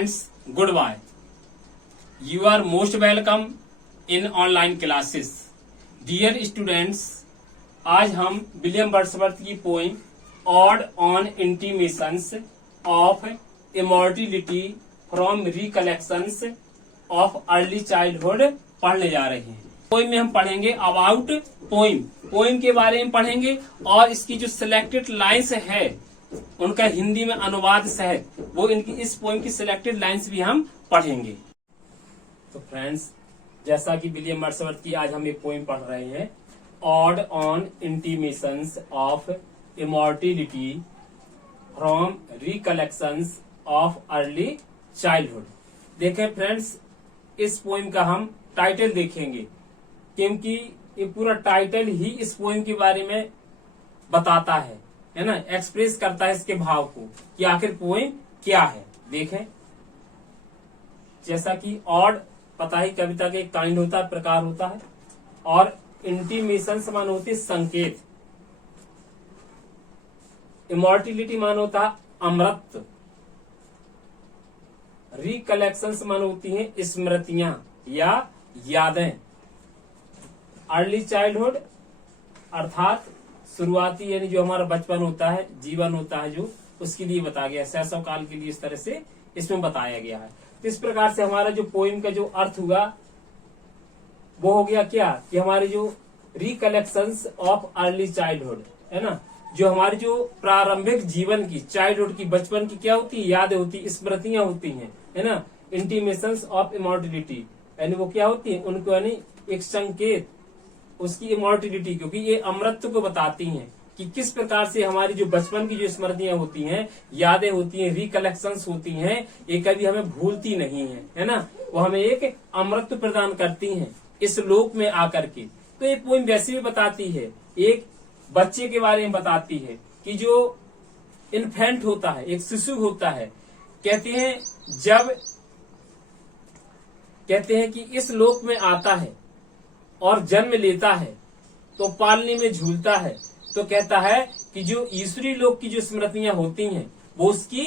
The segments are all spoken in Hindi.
friends, goodbye. You are most welcome in online classes. Dear students, आज हम विलियम वर्ड्सवर्थ की poem ode on intimations of immortality from recollections of early childhood पढ़ने जा रहे हैं। पोइम में हम पढ़ेंगे अबाउट पोइम के बारे में पढ़ेंगे और इसकी जो सिलेक्टेड लाइन्स है उनका हिंदी में अनुवाद सहित वो इनकी इस पोइम की सिलेक्टेड लाइन्स भी हम पढ़ेंगे। तो फ्रेंड्स, जैसा कि विलियम वर्ड्सवर्थ की आज हम एक पोइम पढ़ रहे हैं, ode on intimations of immortality from recollections of early childhood. देखें फ्रेंड्स, इस पोइम का हम टाइटल देखेंगे क्योंकि ये पूरा टाइटल ही इस पोइम के बारे में बताता है ना, एक्सप्रेस करता है इसके भाव को कि आखिर पोइम क्या है। देखें, जैसा कि ऑड पता ही कविता के एक काइंड होता है, प्रकार होता है, और इंटीमेशन मान होती है संकेत, इमॉर्टिलिटी मान होता है अमरत्व, रिकलेक्शंस मान होती हैं स्मृतियां या यादें, अर्ली चाइल्डहुड अर्थात शुरुआती यानी जो हमारा बचपन होता है, जीवन होता है, जो उसके लिए बताया गया, शैशव काल के लिए इस तरह से इसमें बताया गया है। तो इस प्रकार से हमारा जो पोइम का जो अर्थ हुआ वो हो गया क्या कि हमारे जो रिकलेक्शंस ऑफ अर्ली चाइल्डहुड है ना, जो हमारी जो प्रारंभिक जीवन की, चाइल्डहुड की, बचपन की क्या होती है, यादें होती, स्मृतियां होती हैं, है ना। इंटीमेशंस ऑफ इमॉर्टिलिटी यानी वो क्या होती है, उनको यानी एक संकेत उसकी इमॉर्टिलिटी, क्योंकि ये अमृत को बताती हैं कि किस प्रकार से हमारी जो बचपन की जो स्मृतियां होती हैं, यादें होती हैं, रिकलेक्शंस होती हैं, ये कभी हमें भूलती नहीं है ना, वो हमें एक अमृत प्रदान करती हैं इस लोक में आकर के। तो ये पोइम वैसे भी बताती है, एक बच्चे के बारे में बताती है कि जो इन्फेंट होता है, एक शिशु होता है, कहते हैं कि इस लोक में आता है और जन्म लेता है तो पालने में झूलता है, तो कहता है कि जो ईश्वरी लोक की जो स्मृतियां होती हैं वो उसकी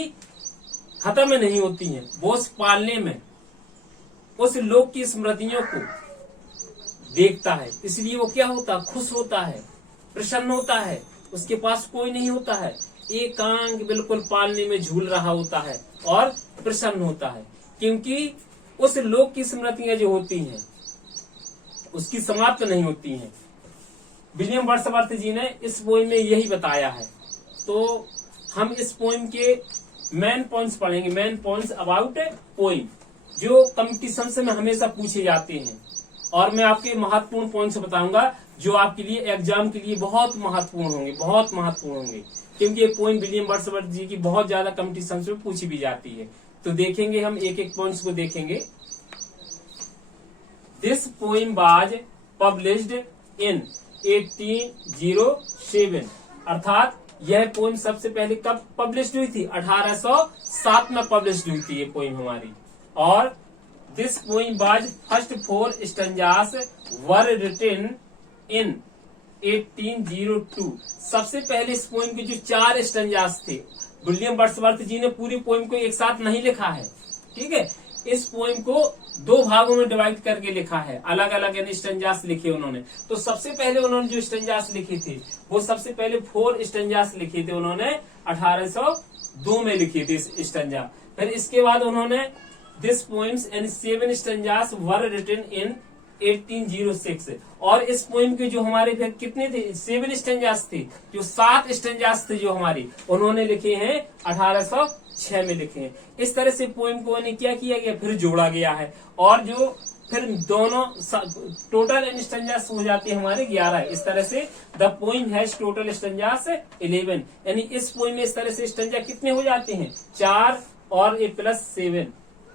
खत्म नहीं होती हैं, वो उस पालने में उस लोक की स्मृतियों को देखता है, इसलिए वो क्या होता है, खुश होता है, प्रसन्न होता है, उसके पास कोई नहीं होता है, एकांत बिल्कुल पालने में झूल रहा होता है और प्रसन्न होता है, क्योंकि उस लोक की स्मृतियां जो होती हैं उसकी समाप्त नहीं होती हैं। विलियम वर्ड्सवर्थ जी ने इस पोइम में यही बताया है। तो हम इस पोइम के मेन पॉइंट्स पढ़ेंगे, मेन पॉइंट्स अबाउट पोइम, जो कंपटीशन में हमेशा पूछे जाते हैं, और मैं आपके महत्वपूर्ण पॉइंट्स बताऊंगा जो आपके लिए एग्जाम के लिए बहुत महत्वपूर्ण होंगे, क्योंकि ये पोइम विलियम वर्ड्सवर्थ जी की बहुत ज्यादा कंपटीशन में पूछी भी जाती है। तो देखेंगे हम एक एक पॉइंट्स को देखेंगे। This poem was published in 1807, अर्थात यह पोइम सबसे पहले कब पब्लिश हुई थी, 1807 में पब्लिश हुई थी ये पोइम हमारी। और this poem was first 4 stanzas were written in 1802, सबसे पहले इस पोइम के जो 4 स्टैंजास थे, विलियम वर्ड्सवर्थ जी ने पूरी पोइम को एक साथ नहीं लिखा है, ठीक है, इस पोइम को 2 भागों में डिवाइड करके लिखा है, अलग अलग यानी स्टैंजास लिखे उन्होंने। तो सबसे पहले उन्होंने जो स्टैंजास लिखे थे वो सबसे पहले 4 स्टैंजास लिखे थे उन्होंने, 1802 में लिखे थे स्टैंजा। फिर इसके बाद उन्होंने this poems and 7 stanzas were written in 1806, और इस पोइम के जो हमारे फिर कितने थे, 7 स्टैंजास थे, जो 7 स्टैंजास थे जो हमारी उन्होंने लिखे हैं 1806 में लिखे हैं। इस तरह से पोइम को क्या किया गया, फिर जोड़ा गया है, और जो फिर दोनों टोटल स्टैंजास हो जाते हैं हमारे 11। इस तरह से the poem has total stanzas 11, यानी इस पोइम में इस तरह से स्टैंजा कितने हो जाते हैं, 4 और ए प्लस 7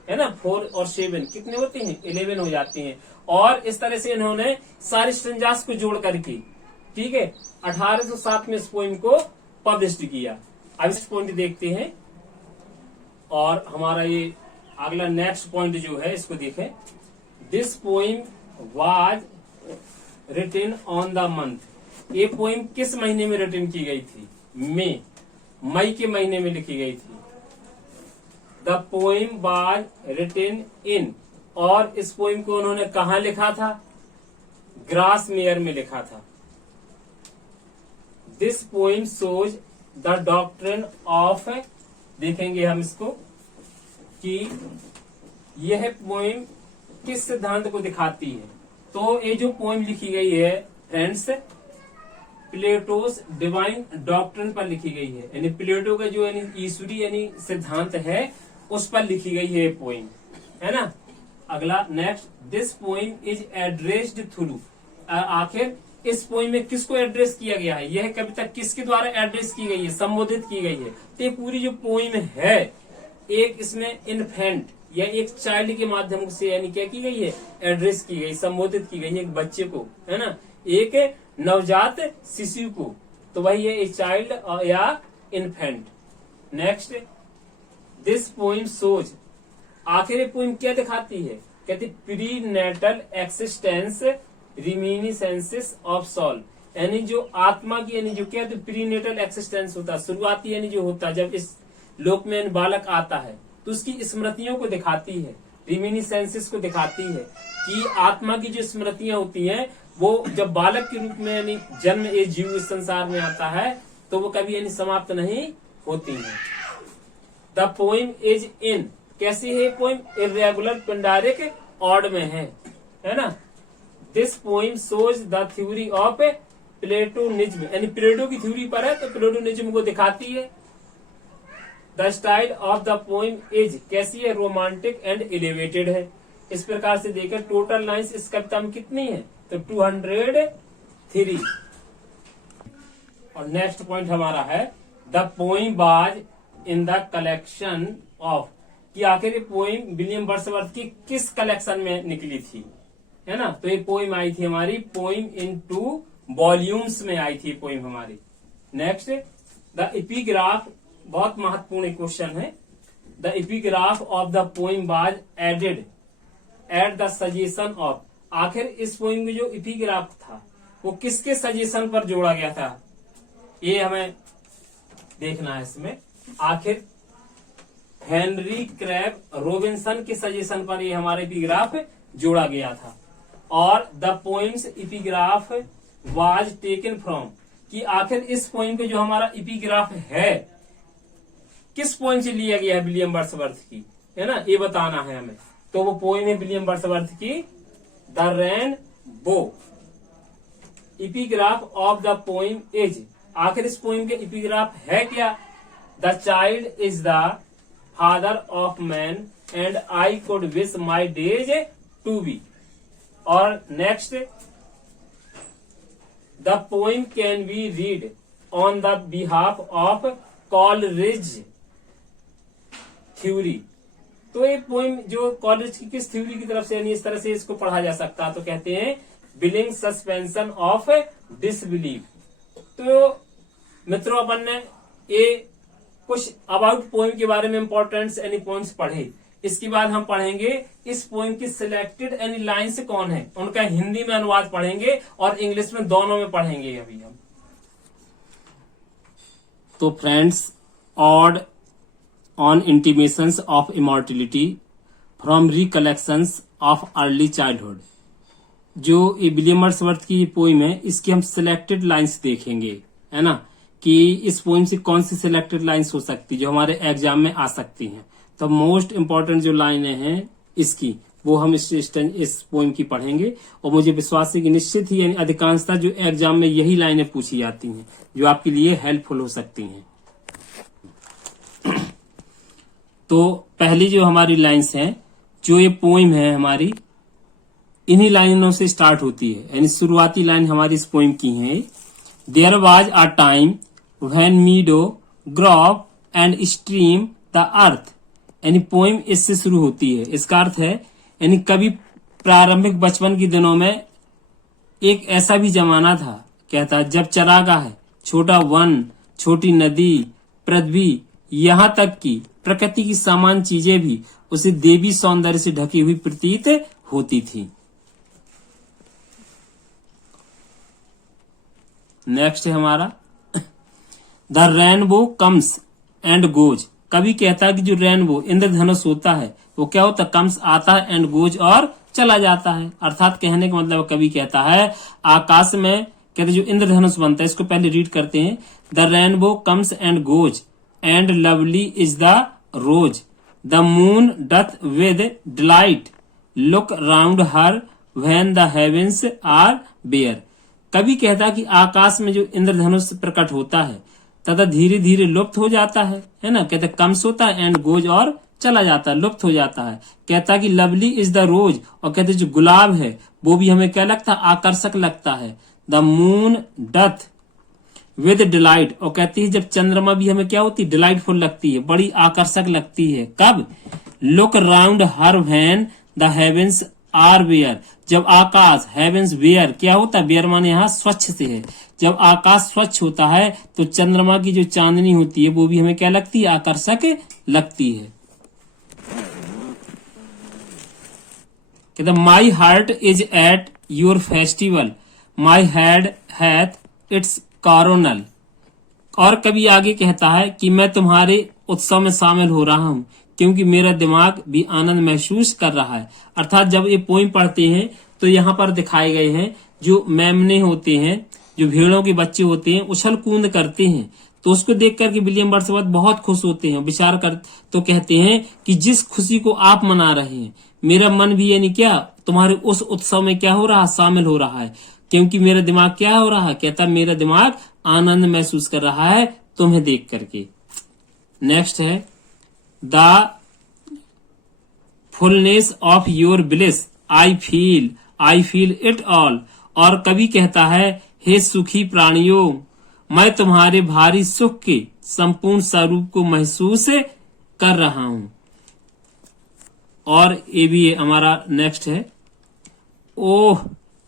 है ना, 4 और 7 कितने होते हैं, 11 हो जाते हैं। और इस तरह से इन्होंने सारे स्टैंजास को जोड़ करके, ठीक है, 1807 में इस पोइम को पब्लिश किया। अब इस पॉइंट देखते हैं, और हमारा ये अगला नेक्स्ट पॉइंट जो है इसको देखें। This poem was written on the month, ये पोइम किस महीने में रिटन की गई थी, मई के महीने में लिखी गई थी। The poem was written in, और इस पोइम को उन्होंने कहाँ लिखा था? ग्रासमेयर में लिखा था। This poem shows the doctrine of, देखेंगे हम इसको कि यह पोइम किस सिद्धांत को दिखाती है। तो ये जो पोइम लिखी गई है फ्रेंड्स, प्लेटोस डिवाइन डॉक्ट्रिन पर लिखी गई है, यानी प्लेटो का जो यानी ईश्वरी यानी सिद्धांत है उस पर लिखी गई है ये पोइम, है ना। अगला next, this poem is addressed through, आखिर इस पोइम में किसको एड्रेस किया गया है? यह कविता किसके द्वारा एड्रेस की गई है, संबोधित की गई है? तो ये पूरी जो पोइम है एक इसमें इन्फेंट या एक चाइल्ड के माध्यम से यानी क्या की गई है? एड्रेस की गई, संबोधित की गई है एक बच्चे को, है ना, एक नवजात शिशु को। तो वही है चाइल्ड या infant. Next, this poem shows, आखिर पोइम क्या दिखाती है? कहती prenatal existence reminiscences of soul, यानी जो आत्मा की यानी जो क्या प्री नेटल एक्सिस्टेंस होता है, शुरुआती यानी जो होता है जब इस लोक में बालक आता है तो उसकी स्मृतियों को दिखाती है, रिमिनिसेंसेस को दिखाती है कि आत्मा की जो स्मृतियां होती हैं वो जब बालक के रूप में यानी जन्म ये जीव इस संसार में आता है तो वो कभी यानी समाप्त नहीं होती है। द पोइम इज इन, कैसी है पोइम? इरेगुलर पिंडारिक ऑड में है ना। This poem shows the theory of Platonism, यानी प्लेटो की थ्योरी पर है तो प्लेटोनिज्म को दिखाती है। The style of the poem is, कैसी है? रोमांटिक एंड एलिवेटेड है। इस प्रकार से देखकर टोटल लाइन्स इस कविता में कितनी है? तो 203। और नेक्स्ट पॉइंट हमारा है the poem was in the collection of, कि आखिर ये पोइम विलियम वर्ड्सवर्थ की किस कलेक्शन में निकली थी, है ना। तो ये पोइम आई थी हमारी पोइम इन 2 वॉल्यूम्स में आई थी पोइम हमारी। नेक्स्ट, द एपिग्राफ, बहुत महत्वपूर्ण क्वेश्चन है। The epigraph of the poem was added at the suggestion of, आखिर इस पोइम में जो एपिग्राफ था वो किसके सजेशन पर जोड़ा गया था? ये हमें देखना है इसमें। आखिर हेनरी क्रैब रॉबिन्सन के सजेशन पर ये हमारे एपिग्राफ जोड़ा गया था। और the poems epigraph was taken from, कि आखिर इस पोइम के जो हमारा एपिग्राफ है किस पोइम से लिया गया है? विलियम वर्ड्सवर्थ की, है ना, ये बताना है हमें। तो वो पोइम है विलियम वर्ड्सवर्थ की the rainbow. Epigraph of the poem is, आखिर इस पोइम के एपिग्राफ है क्या? The child is the father of man and I could wish my days to be. और next, the poem can be read on the behalf of Coleridge theory. तो ये पोइम जो कॉलेज की किस थ्योरी की तरफ से यानी इस तरह से इसको पढ़ा जा सकता है? तो कहते हैं बिलिंग सस्पेंशन ऑफ डिसबिलीफ। तो मित्रों अपन ने ये कुछ अबाउट पोइम के बारे में इंपॉर्टेंट एनी पॉइंट्स पढ़े। इसके बाद हम पढ़ेंगे इस पोइम की सिलेक्टेड एनी लाइन्स कौन है, उनका हिंदी में अनुवाद पढ़ेंगे और इंग्लिश में, दोनों में पढ़ेंगे अभी हम। तो friends, ode on intimations of immortality from recollections of early childhood, जो ये विलियम वर्ड्सवर्थ की पोइम है इसकी हम सिलेक्टेड लाइन्स देखेंगे, है ना, कि इस पोइम से कौन सी सिलेक्टेड लाइन्स हो सकती जो हमारे एग्जाम में आ सकती हैं। तो मोस्ट इंपॉर्टेंट जो लाइनें हैं इसकी वो हम इस पोइम की पढ़ेंगे। और मुझे विश्वास है कि निश्चित ही यानी अधिकांशतः जो एग्जाम में यही लाइनें पूछी जाती हैं जो आपके लिए हेल्पफुल हो सकती हैं। तो पहली जो हमारी लाइन्स हैं, जो ये पोइम है हमारी इन्हीं लाइनों से स्टार्ट होती है, यानी शुरुआती लाइन हमारी इस पोइम की है। There was a time when meadow grove and stream the earth, यानी पोइम इससे शुरू होती है। इसका अर्थ है यानी कभी प्रारंभिक बचपन के दिनों में एक ऐसा भी जमाना था, कहता जब चरागाह, छोटा वन, छोटी नदी, पृथ्वी, यहाँ तक कि प्रकृति की सामान्य चीजें भी उसे देवी सौंदर्य से ढकी हुई प्रतीत होती थी। नेक्स्ट है हमारा the rainbow comes and goes, कवि कहता है कि जो रेनबो इंद्रधनुष होता है वो क्या होता है, कम्स आता है एंड गोज और चला जाता है। अर्थात कहने का मतलब कवि कहता है आकाश में कहते जो इंद्रधनुष बनता है, इसको पहले रीड करते हैं। The rainbow comes and goes and lovely is the rose, the moon doth with delight look round her when the heavens are bare. कवि कहता है कि आकाश में जो इंद्रधनुष प्रकट होता है तथा धीरे धीरे लुप्त हो जाता है ना, कहते कम्स होता है एंड गोज और चला जाता है, लुप्त हो जाता है। कहता है कि लवली इज द रोज, और कहते जो गुलाब है वो भी हमें क्या लगता है, आकर्षक लगता है। The moon doth with delight, और कहती है जब चंद्रमा भी हमें क्या होती है, डिलाइटफुल लगती है, बड़ी आकर्षक लगती है। कब? Look round her when the heavens are bare, जब आकाश हेवेंस वेयर क्या होता है, वेयर माने यहाँ स्वच्छ से है, जब आकाश स्वच्छ होता है तो चंद्रमा की जो चांदनी होती है वो भी हमें क्या लगती है, आकर्षक लगती है। कहता my heart is at your festival, my head hath its coronal. और कभी आगे कहता है कि मैं तुम्हारे उत्सव में शामिल हो रहा हूं क्योंकि मेरा दिमाग भी आनंद महसूस कर रहा है। अर्थात जब ये पोइम पढ़ते हैं तो यहाँ पर दिखाए गए हैं जो मेमने होते हैं, जो भेड़ों के बच्चे होते हैं, उछल कूद करते हैं, तो उसको देख करके विलियम वर्ड्सवर्थ बहुत खुश होते हैं, विचार कर तो कहते हैं कि जिस खुशी को आप मना रहे हैं मेरा मन भी यानी क्या तुम्हारे उस उत्सव में क्या हो रहा है, शामिल हो रहा है, क्योंकि मेरा दिमाग क्या हो रहा है, कहता मेरा दिमाग आनंद महसूस कर रहा है तुम्हें देख करके। नेक्स्ट है the fullness of your bliss I feel it all. और कवि कहता है हे सुखी प्राणियों, मैं तुम्हारे भारी सुख के संपूर्ण स्वरूप को महसूस कर रहा हूं। और ये भी हमारा नेक्स्ट है ओह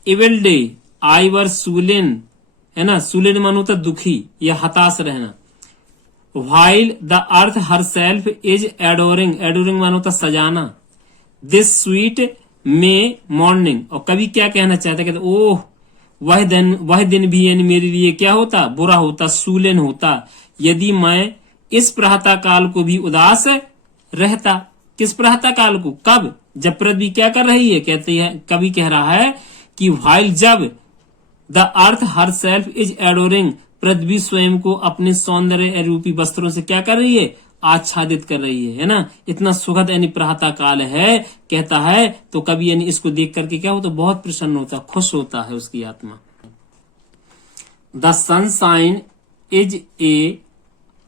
इविल डे आई वर सूलिन, है ना, सूलिन मानो तो दुखी या हताश रहना। While the earth herself is adoring मानो तो सजाना, दिस स्वीट मे मॉर्निंग। और कवि क्या कहना चाहता है, कहते ओह वह दिन भी यानी मेरे लिए क्या होता, बुरा होता, सूलिन होता, यदि मैं इस प्रातः काल को भी उदास रहता। किस प्रातः काल को? कब? जब पृथ्वी क्या कर रही है, कहते हैं कवि कह रहा है कि व्हाइल जब the earth herself is adoring, पृथ्वी स्वयं को अपने सौंदर्य रूपी वस्त्रों से क्या कर रही है, आच्छादित कर रही है ना, इतना सुखद यानी प्रातः काल है कहता है। तो कभी यानी इसको देख करके क्या होता, बहुत प्रसन्न होता, खुश होता है उसकी आत्मा। The sunshine is a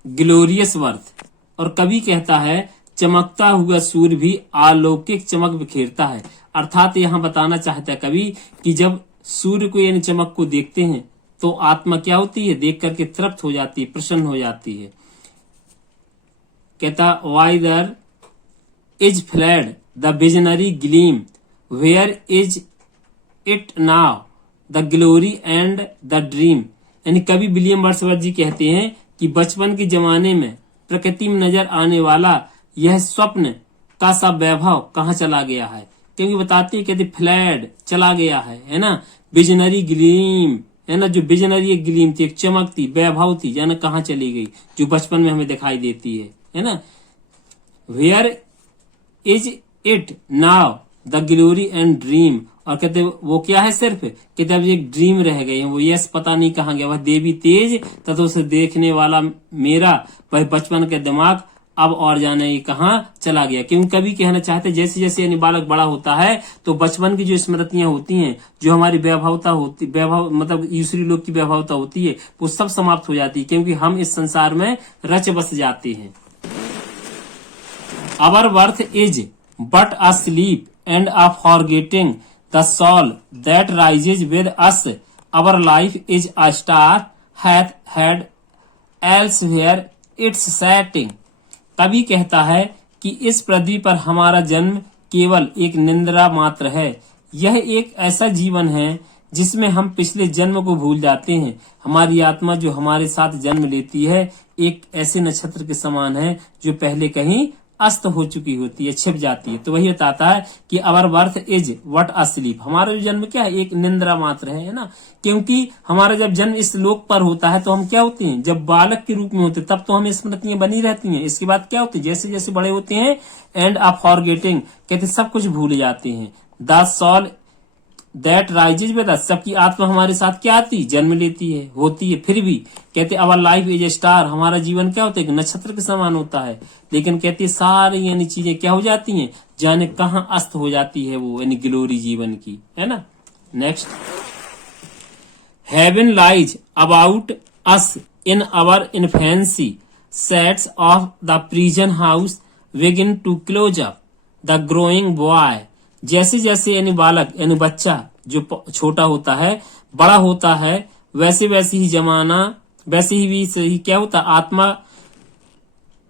glorious worth. और कवि कहता है चमकता हुआ सूर्य भी अलौकिक चमक बिखेरता है। अर्थात यहाँ बताना चाहता है कवि कि जब सूर्य को यानी चमक को देखते हैं तो आत्मा क्या होती है, देख करके तृप्त हो जाती है, प्रसन्न हो जाती है। कहता why there is fled the visionary gleam, where is it now the glory and the dream. यानी कवि विलियम वर्ड्सवर्थ जी कहते हैं कि बचपन के जमाने में प्रकृति में नजर आने वाला यह स्वप्न का सा वैभव कहाँ चला गया है, क्योंकि बताते हैं कहते फ्लैड चला गया है ना, विजनरी ग्लीम है ना, जो विजनरी ग्लीम थी, एक चमक थी, वैभव थी, जाना कहाँ चली गई, जो बचपन में हमें दिखाई देती है ना। Where is it now the glory and dream. और कहते वो क्या है, सिर्फ कहते अब एक ड्रीम रह गए हैं, वो यस पता नहीं कहाँ गया, वह देवी तेज तथा उसे देखने वाला मेरा वह बचपन का दिमाग अब और जाने कहाँ चला गया। क्योंकि कभी कहना चाहते जैसे जैसे यानी बालक बड़ा होता है तो बचपन की जो स्मृतियां होती हैं, जो हमारी वैभवता होती, वैभव मतलब दूसरी लोग की वैभवता होती है, वो सब समाप्त हो जाती है, क्योंकि हम इस संसार में रच बस जाते हैं। Our worth is but a sleep and a forgetting the soul that rises with us. Our life is a star hath had elsewhere its setting. कवि कहता है कि इस पृथ्वी पर हमारा जन्म केवल एक निंद्रा मात्र है। यह एक ऐसा जीवन है जिसमें हम पिछले जन्म को भूल जाते हैं। हमारी आत्मा जो हमारे साथ जन्म लेती है एक ऐसे नक्षत्र के समान है जो पहले कहीं अस्त हो चुकी होती है, छिप जाती है। तो वही बताता है कि अवर birth is what a slip, हमारा जो जन्म क्या है, एक निंद्रा मात्र है ना। क्योंकि हमारा जब जन्म इस लोक पर होता है तो हम क्या होते हैं, जब बालक के रूप में होते हैं तब तो हमें स्मृतियां बनी रहती हैं। इसके बाद क्या होते हैं, जैसे जैसे बड़े होते हैं एंड ऑफ फॉरगेटिंग, कहते सब कुछ भूल जाते हैं। The soul that rises with us, सबकी आत्मा हमारे साथ क्या आती, जन्म लेती है, होती है। फिर भी कहते our life is a star, हमारा जीवन क्या होता है, एक नक्षत्र के समान होता है। लेकिन कहते सारी यानी चीजें क्या हो जाती हैं, जाने कहाँ अस्त हो जाती है वो यानी ग्लोरी जीवन की, है ना। Next, heaven lies about us in our infancy, sets of the prison house begin to close up the growing boy, जैसे जैसे यानी बालक यानी बच्चा जो छोटा होता है, बड़ा होता है, वैसे वैसे ही जमाना, वैसे ही भी सही क्या होता, आत्मा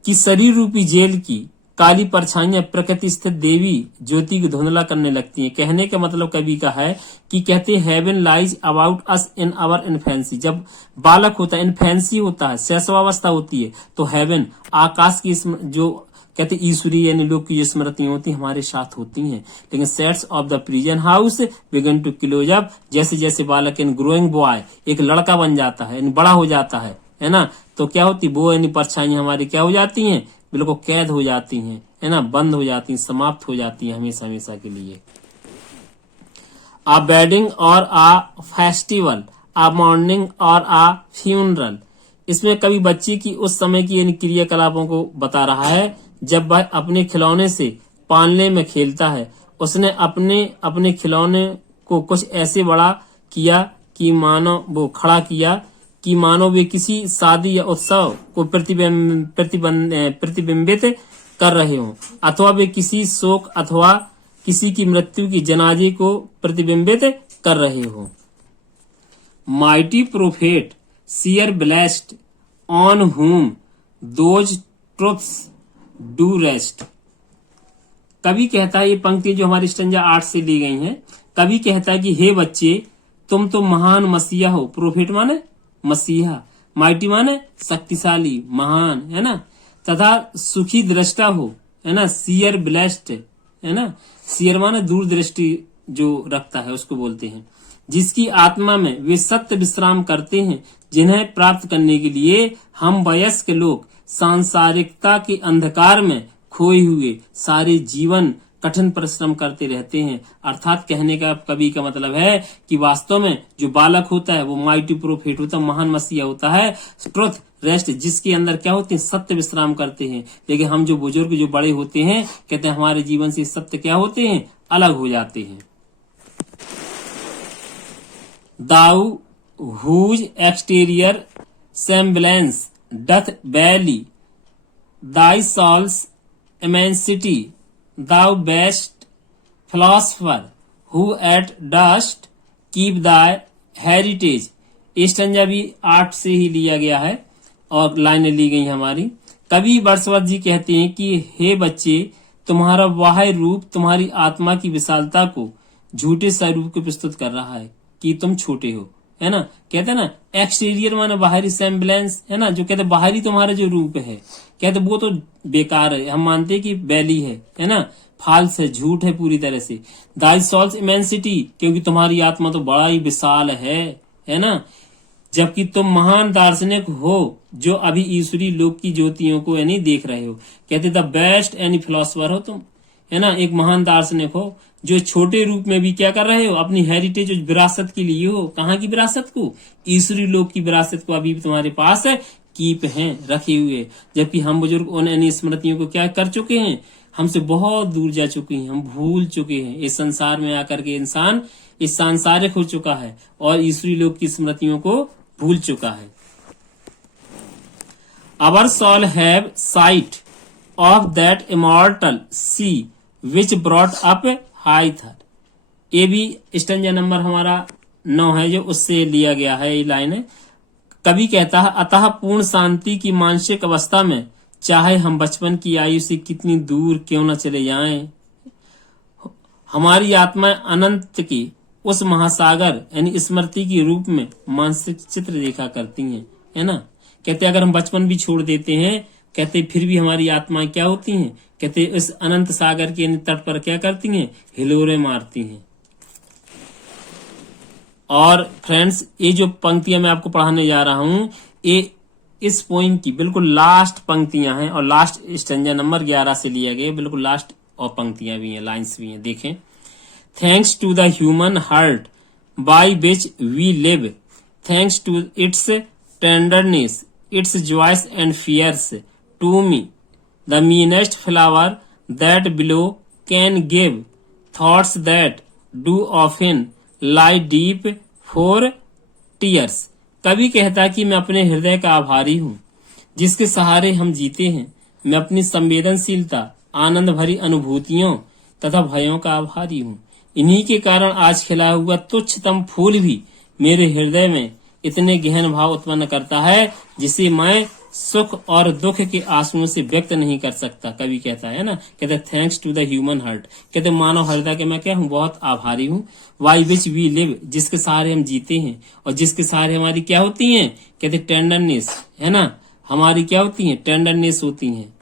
की शरीर रूपी जेल की काली परछाइयां प्रकृति स्थित देवी ज्योति को धुंधला करने लगती हैं। कहने का मतलब कवि का है कि कहते heaven lies about us in our infancy, जब बालक होता है, इन्फेंसी होता है, शैशवावस्था होती है, तो हेवन आकाश की जो कहते ईश्वरीय यानी लोग की जो स्मृतियां होती हैं हमारे साथ होती हैं। लेकिन sets of the prison house begin to close up, जैसे जैसे बालक इन ग्रोइंग बॉय एक लड़का बन जाता है, बड़ा हो जाता है ना, तो क्या होती वो यानी परछाइयां हमारी क्या हो जाती हैं, बिल्कुल कैद हो जाती हैं, है ना, बंद हो जाती हैं, समाप्त हो जाती हैं हमेशा हमेशा के लिए। आ वेडिंग और आ फेस्टिवल, आ मॉर्निंग और आ फ्यूनरल, इसमें कभी बच्चे की उस समय की यानी क्रियाकलापों को बता रहा है जब वह अपने खिलौने से पालने में खेलता है। उसने अपने अपने खिलौने को कुछ ऐसे बड़ा किया कि मानो वो खड़ा किया कि मानो वे किसी शादी या उत्सव को प्रतिबिंबित कर रहे हों, अथवा वे किसी शोक अथवा किसी की मृत्यु की जनाजे को प्रतिबिंबित कर रहे हों। Mighty prophet seer blessed on whom those truths do rest, कवि कहता है, ये पंक्ति जो हमारी स्टंजा 8 से ली गई हैं, कवि कहता है कि हे बच्चे तुम तो महान मसीहा हो, प्रोफेट माने मसीहा, माइटी माने शक्तिशाली महान, है ना, तथा सुखी दृष्टा हो, है ना, सीयर ब्लेस्ड, है ना, सीयर माने दूरदृष्टि जो रखता है उसको बोलते हैं, जिसकी आत्मा में वे सत्य विश्राम करते हैं जिन्हें प्राप्त करने के लिए हम वयस्क लोग सांसारिकता के अंधकार में खोए हुए सारे जीवन कठिन परिश्रम करते रहते हैं। अर्थात कहने का कवि का मतलब है कि वास्तव में जो बालक होता है वो माइटी प्रोफेट होता है, महान मसीहा होता है, ट्रुथ रेस्ट, जिसके अंदर क्या होते हैं, सत्य विश्राम करते हैं। लेकिन हम जो बुजुर्ग जो बड़े होते हैं कहते हैं हमारे जीवन से सत्य क्या होते हैं, अलग हो जाते हैं। दाऊ whose exterior semblance doth vary thy soul's immensity, thou best philosopher who at dust keep thy heritage। Stanza भी 8 से ही लिया गया है और लाइनें ली गई हमारी। कवि वर्षवत जी कहते हैं कि हे बच्चे तुम्हारा बाह्य रूप तुम्हारी आत्मा की विशालता को झूठे स्वरूप को प्रस्तुत कर रहा है कि तुम छोटे हो, है ना। कहते हैं ना एक्सटीरियर माने बाहरी सेम्बलेंस, है ना, जो कहते बाहरी तुम्हारा जो रूप है कहते वो तो बेकार है, हम मानते हैं कि बैली है ना, फाल्स है, झूठ है पूरी तरह से। दाई सॉल्स इमेंसिटी, क्योंकि तुम्हारी आत्मा तो बड़ा ही विशाल है ना, जबकि तुम महान दार्शनिक हो जो अभी ईश्वरी लोक की ज्योतियों को यानी देख रहे हो। कहते द बेस्ट यानी फिलोसफर हो तुम, है ना, एक महान दार्शनिक हो जो छोटे रूप में भी क्या कर रहे हो, अपनी हेरिटेज विरासत के लिए हो। कहाँ की विरासत को, ईश्वरी लोक की विरासत को अभी तुम्हारे पास है, कीप हैं रखे हुए। जबकि हम बुजुर्ग उन स्मृतियों को क्या कर चुके हैं, हमसे बहुत दूर जा चुके हैं, हम भूल चुके हैं। इस संसार में आकर के इंसान इस सांसारिक हो चुका है और ईश्वरी लोक की स्मृतियों को भूल चुका है। Our soul have sight of that immortal sea which brought up हाइथर। ये भी स्टंजा नंबर हमारा 9 है जो उससे लिया गया है। ये लाइन है, कवि कहता है अतः पूर्ण शांति की मानसिक अवस्था में चाहे हम बचपन की आयु से कितनी दूर क्यों न चले जाएं, हमारी आत्मा अनंत की उस महासागर यानी स्मृति के रूप में मानसिक चित्र देखा करती हैं, है ना। कहते अगर हम बचपन भी छोड़ देते हैं कहते फिर भी हमारी आत्माएं क्या होती हैं, कहते इस अनंत सागर के तट पर क्या करती हैं, हिलोरे मारती हैं। और फ्रेंड्स, ये जो पंक्तियां मैं आपको पढ़ाने जा रहा हूं, ये इस पोइम की बिल्कुल लास्ट पंक्तियां हैं और लास्ट स्टैंजा नंबर 11 से लिया गया, बिल्कुल लास्ट, और पंक्तियां भी हैं, लाइन्स भी हैं। देखें, thanks to the human heart by which we live, thanks to its tenderness, its joys and fears, to me the meanest flower that below can give, thoughts that do often lie deep for tears. कवि कहता कि मैं अपने हृदय का आभारी हूँ जिसके सहारे हम जीते हैं। मैं अपनी संवेदनशीलता, आनंद भरी अनुभूतियों तथा भयों का आभारी हूँ। इन्हीं के कारण आज खिला हुआ तुच्छतम फूल भी मेरे हृदय में इतने गहन भाव उत्पन्न करता है जिसे मैं सुख और दुख के आंसुओं से व्यक्त नहीं कर सकता। कवि कहता है ना, कहते thanks to the human heart, कहते मानव हृदय के मैं क्या हूँ, बहुत आभारी हूँ। वाई विच वी लिव, जिसके सहारे हम जीते हैं, और जिसके सहारे हमारी क्या होती हैं, कहते टेंडरनेस, है ना, हमारी क्या होती हैं, टेंडरनेस होती हैं,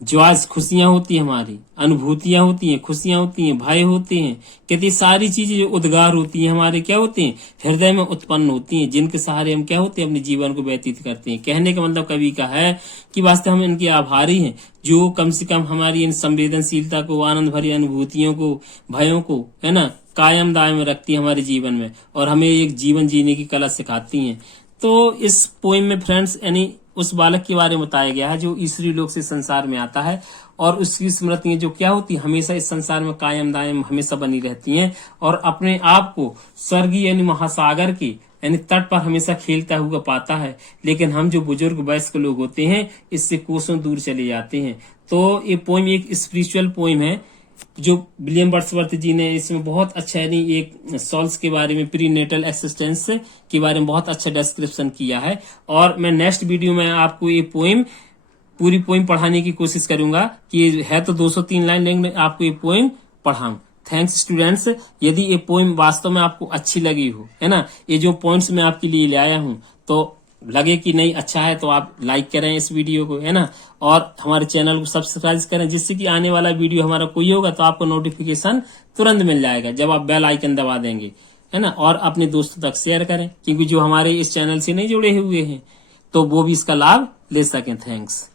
ज्वाज खुशियां होती हैं, हमारी अनुभूतियां होती हैं, खुशियां होती हैं, भय होते हैं। कहते सारी चीजें जो उद्गार होती हैं हमारे क्या होते हैं, हृदय में उत्पन्न होती हैं, जिनके सहारे हम क्या होते हैं, अपने जीवन को व्यतीत करते हैं। कहने का मतलब कवि का है कि वास्तव हम इनके आभारी हैं जो कम से कम हमारी इन संवेदनशीलता को, आनंद भरी अनुभूतियों को, भयों को, है ना, कायम दायम रखती है हमारे जीवन में और हमें एक जीवन जीने की कला सिखाती हैं। तो इस पोइम में फ्रेंड्स यानी उस बालक के बारे में बताया गया है जो ईश्वरीय लोक से संसार में आता है और उसकी स्मृतियां जो क्या होती है, हमेशा इस संसार में कायम दायम हमेशा बनी रहती हैं और अपने आप को स्वर्गीय यानी महासागर की यानी तट पर हमेशा खेलता हुआ पाता है। लेकिन हम जो बुजुर्ग वयस्क लोग होते हैं इससे कोसों दूर चले जाते हैं। तो ये पोइम एक स्पिरिचुअल पोइम है जो विलियम वर्ड्सवर्थ जी ने इसमें बहुत अच्छा यानी एक सॉल्स के बारे में, प्री नेटल एक्सिस्टेंस के बारे में बहुत अच्छा डिस्क्रिप्शन किया है। और मैं नेक्स्ट वीडियो में आपको ये पोइम, पूरी पोइम पढ़ाने की कोशिश करूंगा कि है तो 203 लाइन, लेकिन आपको ये पोइम पढ़ाऊं। Thanks students. यदि ये पोइम वास्तव में आपको अच्छी लगी हो, है ना, ये जो पॉइंट्स मैं आपके लिए ले आया हूं, तो लगे कि नहीं अच्छा है तो आप लाइक करें इस वीडियो को, है ना, और हमारे चैनल को सब्सक्राइब करें जिससे कि आने वाला वीडियो हमारा कोई होगा तो आपको नोटिफिकेशन तुरंत मिल जाएगा जब आप बेल आइकन दबा देंगे, है ना। और अपने दोस्तों तक शेयर करें क्योंकि जो हमारे इस चैनल से नहीं जुड़े हुए हैं तो वो भी इसका लाभ ले सकें। थैंक्स।